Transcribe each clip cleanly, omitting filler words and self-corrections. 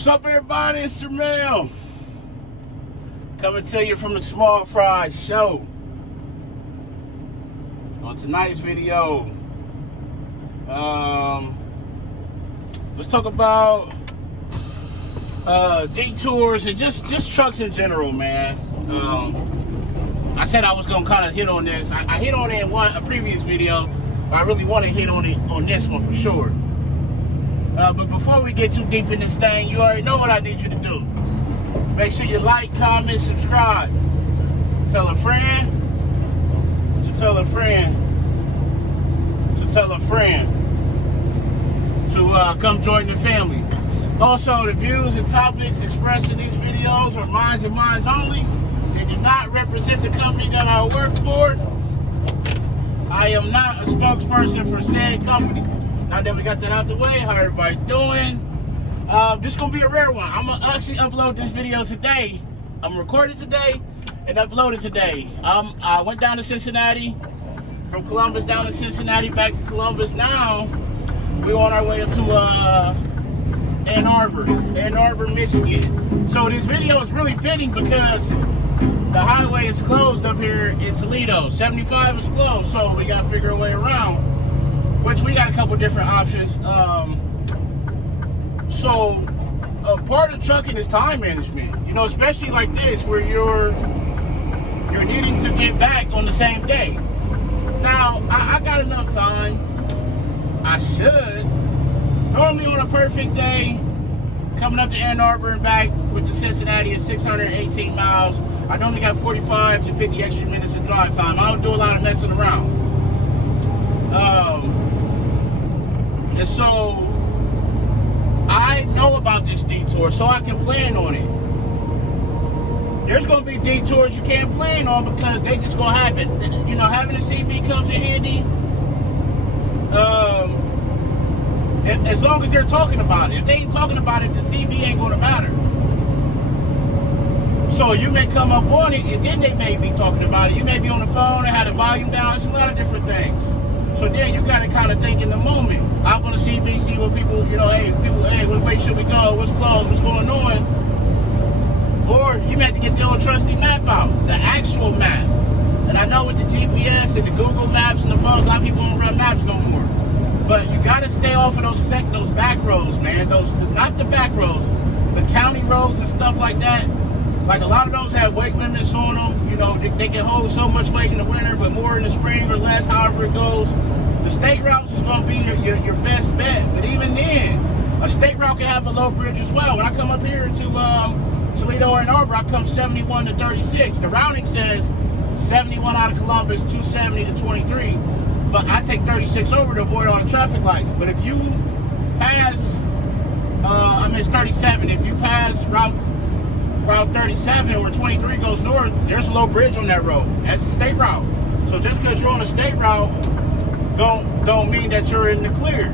What's up, everybody? It's Jermail. Coming to you from the Small Fry Show. On tonight's video, let's talk about detours and just trucks in general, man. I said I was gonna kind of hit on this. I hit on it in a previous video, but I really want to hit on it on this one for sure. But before we get too deep in this thing, you already know what I need you to do. Make sure you like, comment, subscribe. Tell a friend to tell a friend to tell a friend to come join the family. Also, the views and topics expressed in these videos are mine and mine only. They do not represent the company that I work for. I am not a spokesperson for said company. Now that we got that out the way, how everybody doing? This is gonna be a rare one. I'm gonna actually upload this video today. I'm recording today and upload it today. I went down to Cincinnati, from Columbus down to Cincinnati, back to Columbus. Now we're on our way up to Ann Arbor, Michigan. So this video is really fitting because the highway is closed up here in Toledo. 75 is closed, so we gotta figure a way around. Which we got a couple different options. So part of trucking is time management. You know, especially like this, where you're needing to get back on the same day. Now, I got enough time. I should. Normally on a perfect day, coming up to Ann Arbor and back with the Cincinnati is 618 miles. I normally got 45 to 50 extra minutes of drive time. I don't do a lot of messing around. And so I know about this detour, so I can plan on it. There's going to be detours you can't plan on because they just going to happen. You know, having a CB comes in handy. As long as they're talking about it. If they ain't talking about it, the CB ain't going to matter. So you may come up on it, and then they may be talking about it. You may be on the phone and have the volume down. It's a lot of different things. So then you got to kind of think in the moment. I'm on the CB, see what people, you know, hey, what way should we go? What's closed? What's going on? Or you may have to get the old trusty map out, the actual map. And I know with the GPS and the Google Maps and the phones, a lot of people don't run maps no more. But you got to stay off of those back roads, man. Not the back roads, the county roads and stuff like that. Like a lot of those have weight limits on them. You know, they can hold so much weight in the winter, but more in the spring or less, however it goes. The state routes is going to be your best bet. But even then, a state route can have a low bridge as well. When I come up here to Toledo or Ann Arbor, I come 71 to 36. The routing says 71 out of Columbus, 270 to 23. But I take 36 over to avoid all the traffic lights. But if you pass, it's 37. If you pass Route 37 or 23 goes north, there's a low bridge on that road. That's the state route. So just because you're on a state route, don't mean that you're in the clear.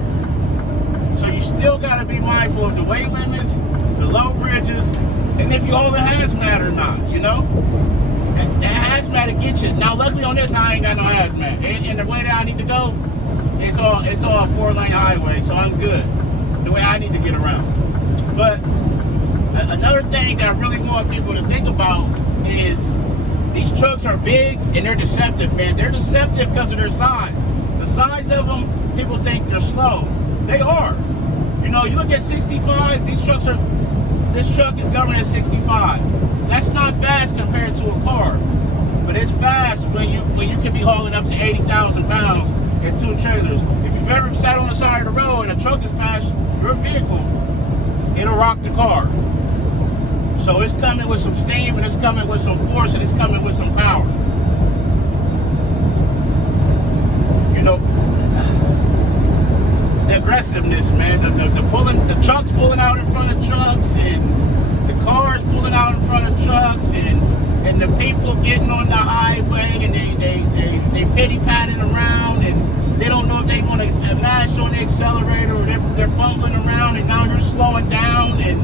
So you still got to be mindful of the weight limits, the low bridges, and if you hold a hazmat or not, you know? That hazmat will get you. Now, luckily on this, I ain't got no hazmat. And the way that I need to go, it's all a 4-lane highway, so I'm good. The way I need to get around. But another thing that I really want people to think about is these trucks are big and they're deceptive, man. They're deceptive because of their size. The size of them, people think they're slow. They are. You know, you look at 65, this truck is governed at 65. That's not fast compared to a car. But it's fast when you can be hauling up to 80,000 pounds in 2 trailers. If you've ever sat on the side of the road and a truck is past your vehicle, it'll rock the car. So it's coming with some steam, and it's coming with some force, and it's coming with some power. You know, the aggressiveness, man. The trucks pulling out in front of trucks, and the cars pulling out in front of trucks, and the people getting on the highway, and they pity-patting around, and they don't know if they want to mash on the accelerator, or they're fumbling around, and now you're slowing down, and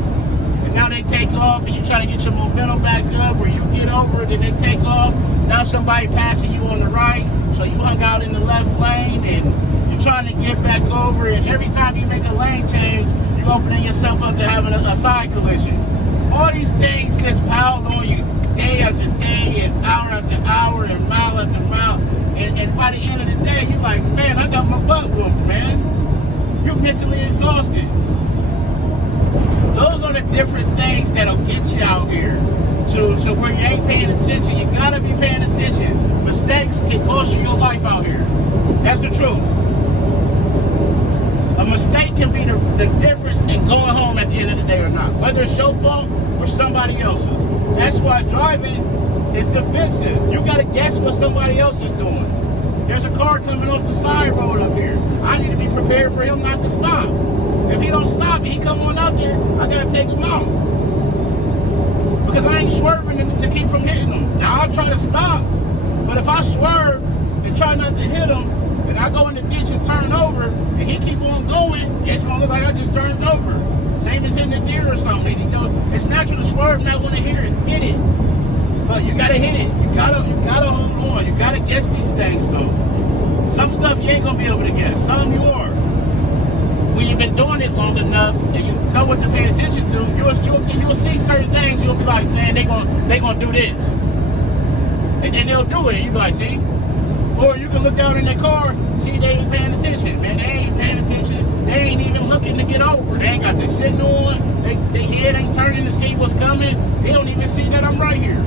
now they take off, and you try to get your momentum back up, or you get over it and they take off. Now somebody passing you on the right, so you hung out in the left lane, and you're trying to get back over, and every time you make a lane change, you opening yourself up to having a side collision. All these things just piled on you day after day and hour after hour and mile after mile. And by the end of the day, you're like, man, I got my butt whooped, man. You're mentally exhausted. Those are the different things that'll get you out here to where you ain't paying attention. You gotta be paying attention. Mistakes can cost you your life out here. That's the truth. A mistake can be the difference in going home at the end of the day or not, whether it's your fault or somebody else's. That's why driving is defensive. You gotta guess what somebody else is doing. There's a car coming off the side road up here. I need to be prepared for him not to stop. If he don't stop and he come on out there, I gotta take him out. Because I ain't swerving to keep from hitting him. Now I'll try to stop, but if I swerve and try not to hit him, and I go in the ditch and turn over, and he keep on going, it's gonna look like I just turned over. Same as hitting a deer or something. It's natural to swerve, not want to hit it. But you gotta hit it. You gotta hold on. You gotta guess these things though. Some stuff you ain't gonna be able to guess. Some you are. When you've been doing it long enough and you know what to pay attention to, you'll see certain things. You'll be like, man, they gonna do this, and then they'll do it. And you be like, see. Or you can look down in their car, see they ain't paying attention. Man, they ain't paying attention. They ain't even looking to get over. They ain't got their signal on. Their head ain't turning to see what's coming. They don't even see that I'm right here.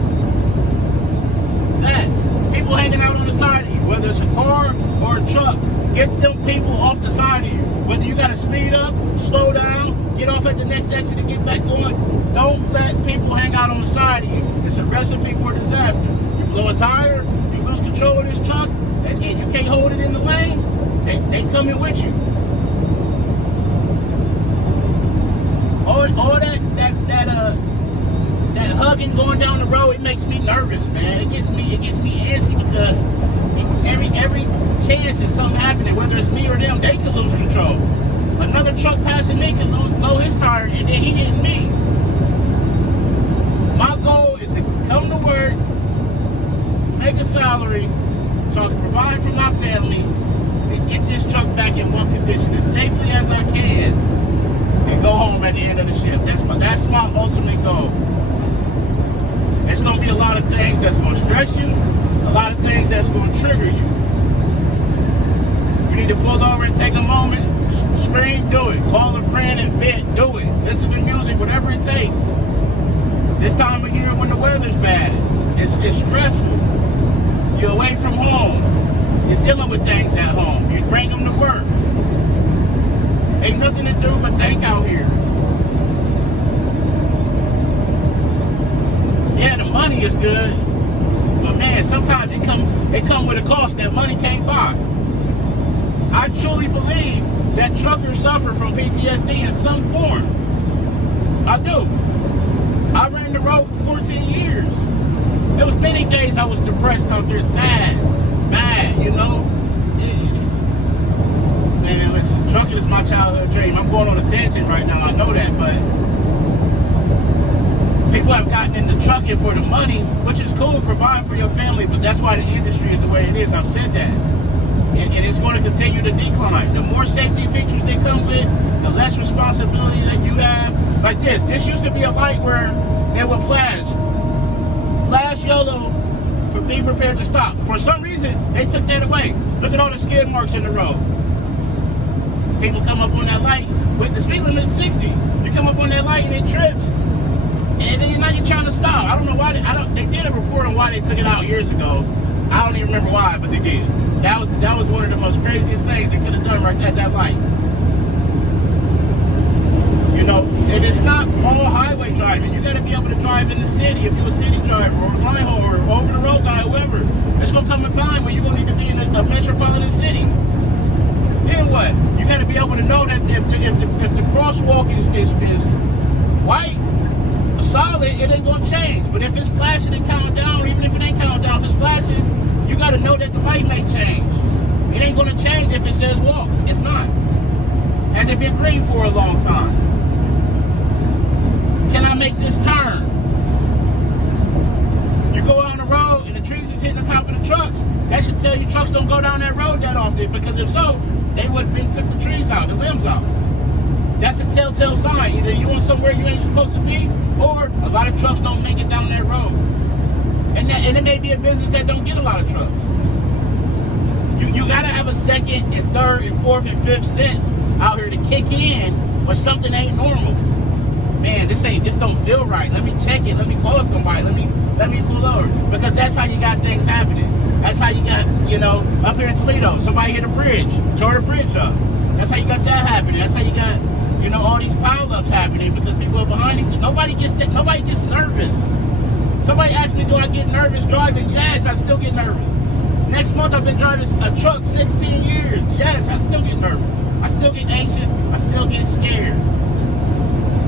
That. People hanging out on the side of you, whether it's a car or a truck, get them people off the side of you. Whether you got to speed up, slow down, get off at the next exit and get back on. Don't let people hang out on the side of you. It's a recipe for disaster. You blow a tire, you lose control of this truck, and you can't hold it in the lane, they coming with you. All that hugging going down the road, it makes me nervous, man. It gets me antsy because every chance is something happening, whether it's me or them, they can lose control. Another truck passing me can blow his tire and then he hitting me. My goal is to come to work, make a salary, so I can provide for my family and get this truck back in one condition as safely as I can and go home at the end of the shift. That's my ultimate goal. It's going to be a lot of things that's going to stress you, a lot of things that's going to trigger you. You need to pull over and take a moment, scream, do it. Call a friend and vent, do it. Listen to music, whatever it takes. This time of year when the weather's bad, it's stressful. You're away from home. You're dealing with things at home. You bring them to work. Ain't nothing to do but think out here. Yeah, the money is good, but man, sometimes it come with a cost that money can't buy. I truly believe that truckers suffer from PTSD in some form. I do. I ran the road for 14 years. There was many days I was depressed out there, sad, mad, you know. Man, listen, trucking is my childhood dream. I'm going on a tangent right now, I know that, but people have gotten into trucking for the money, which is cool, provide for your family, but that's why the industry is the way it is. I've said that. And it's going to continue to decline. The more safety features they come with, the less responsibility that you have. Like this. This used to be a light where it would flash yellow for being prepared to stop. For some reason, they took that away. Look at all the skid marks in the road. People come up on that light with the speed limit is 60. You come up on that light and it trips. And then now you're trying to stop. I don't know why. They did a report on why they took it out years ago. I don't even remember why, but they did. That was one of the most craziest things they could have done right at that light. You know, and it's not all highway driving. You got to be able to drive in the city if you're a city driver or a line hauler or over the road guy, whoever. There's gonna come a time when you're gonna need to be in a metropolitan city. Then what? You got to be able to know that if the crosswalk is white, solid, it ain't gonna change. But if it's flashing and counting down, or even if it ain't counting down, if it's flashing, you gotta know that the light may change. It ain't gonna change if it says walk. It's not. Has it been green for a long time? Can I make this turn? You go on the road and the trees is hitting the top of the trucks. That should tell you trucks don't go down that road that often, because if so, they would have been took the trees out, the limbs out. That's a telltale sign. Either you on somewhere you ain't supposed to be, or a lot of trucks don't make it down that road. And it may be a business that don't get a lot of trucks. You gotta have a second and third and fourth and fifth sense out here to kick in when something ain't normal. Man, this don't feel right. Let me check it. Let me call somebody. Let me pull over. Because that's how you got things happening. That's how you got, up here in Toledo, somebody hit a bridge, tore the bridge up. That's how you got that happening. That's how you got, all these pileups happening because people are behind each other. Nobody gets nervous. Somebody asked me, do I get nervous driving? Yes, I still get nervous. Next month, I've been driving a truck 16 years. Yes, I still get nervous. I still get anxious. I still get scared.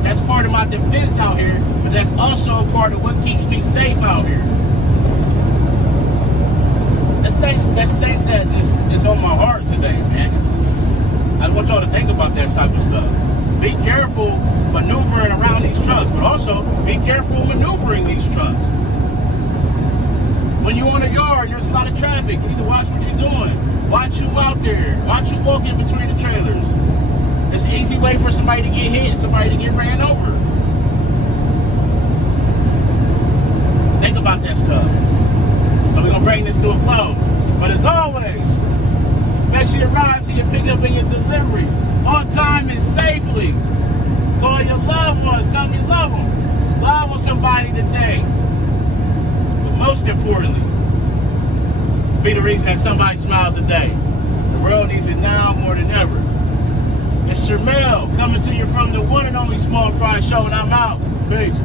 That's part of my defense out here, but that's also a part of what keeps me safe out here. That's things that is on my heart today, man. I want y'all to think about that type of stuff. Be careful maneuvering around these trucks, but also be careful maneuvering these trucks. When you're on a yard, there's a lot of traffic. You need to watch what you're doing. Watch you out there. Watch you walk in between the trailers. It's an easy way for somebody to get hit and somebody to get ran over. Think about that stuff. So we're going to bring this to a close. But as always, make sure you arrive to your pickup and your delivery on time and safely. Call your loved ones. Tell them you love them. Love on somebody today. But most importantly, be the reason that somebody smiles today. The world needs it now more than ever. It's Shermel coming to you from the one and only Small Fry Show, and I'm out. Peace.